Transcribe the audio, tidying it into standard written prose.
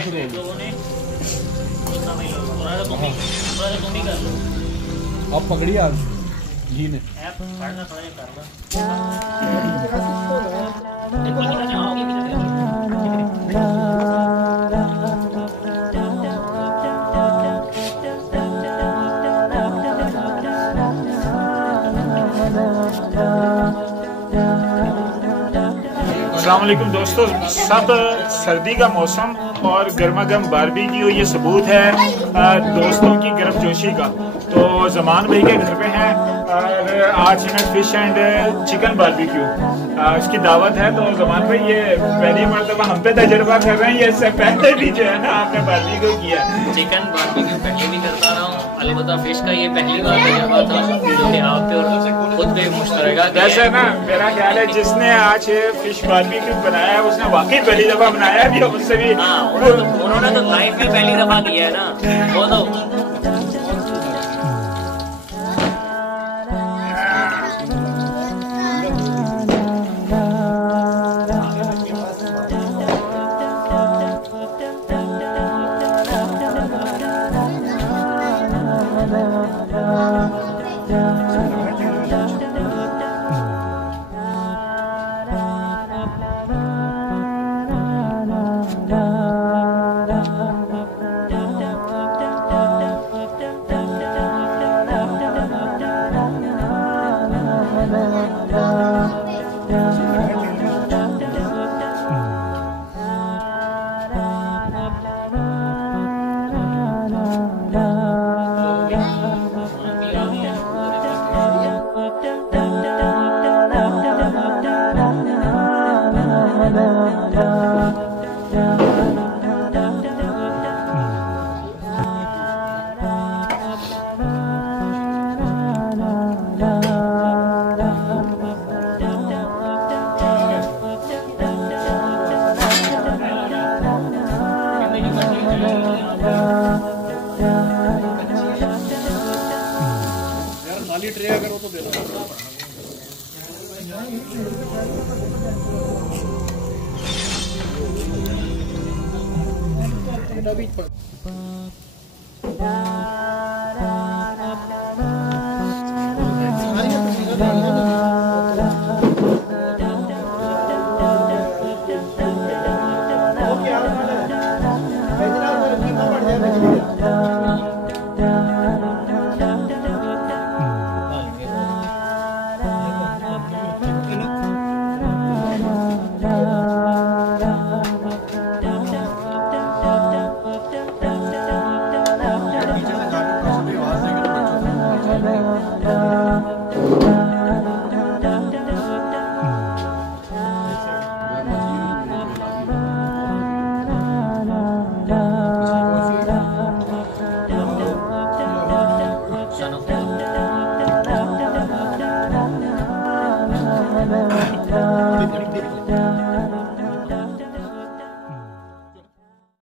आप पकड़िए आप जी ने अस्सलाम वालेकुम दोस्तों, सब सर्दी का मौसम और गर्मा गर्म बारबेक्यू ये सबूत है दोस्तों की गर्मजोशी का। तो जमान भाई के घर पे हैं और आज इन्हें फिश एंड चिकन बारबेक्यू इसकी दावत है। तो जमान भाई ये पहली मरतबा हम पे तजर्बा कर रहे हैं, ये इससे पहले भी जो है ना आपने बारबेक्यू किया? चिकन बारबेक्यू पहले भी करता रहा हूँ, अलबत्ता फिश का ये पहली बार तजर्बा था जो कि आप पे और खुद पे मुश्तरका किया। वैसे ना मेरा ख्याल है जिसने आज फिश बारबेक्यू बनाया है उसने वाकई पहली दफा बनाया है, उससे भी उन्होंने तो लाइफ में पहली दफा किया है ना वो तो। खाली ट्रे अगर हो तो दे दो। Yeah.